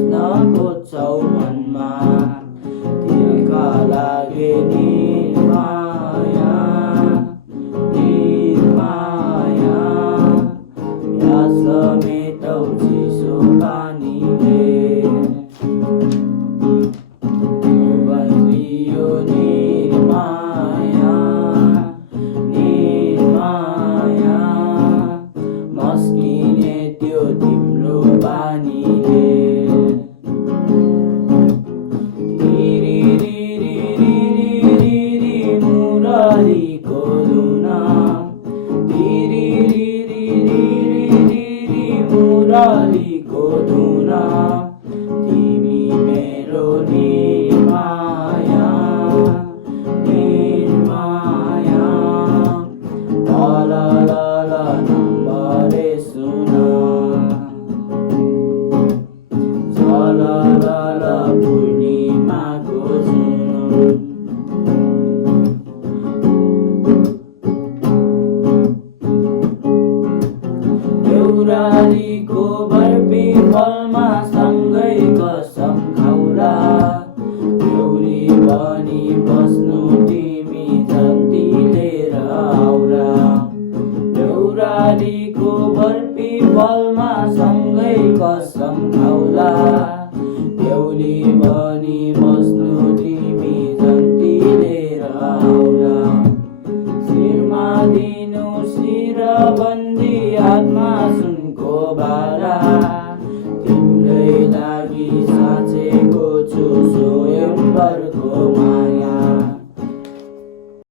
बस्न खोज्छौ मनमा तिमीका लागि निर्माया निर्माया या समेटौ चिसो पानीले बलियो निर्माया निर्माया मस्किने त्यो तिम्रो बानीले मुरारीको धुना मुरारीको धुना तिमी मेरो निर्माया निर्माया ल ल ल नम्बरे सुना ल ल ल पूर्णिमाको सुन देउरालीको बर्पी फलमा सँगै कसम खाउला देउली बनी बस्नु तिमी जन्ती लिएर आउला देउरालीको बर्पी फलमा सँगै कसम खाउला देउली बनी बस्नु तिमी जन्ती लिएर आउला शिरमा दिनु शिर बन्नु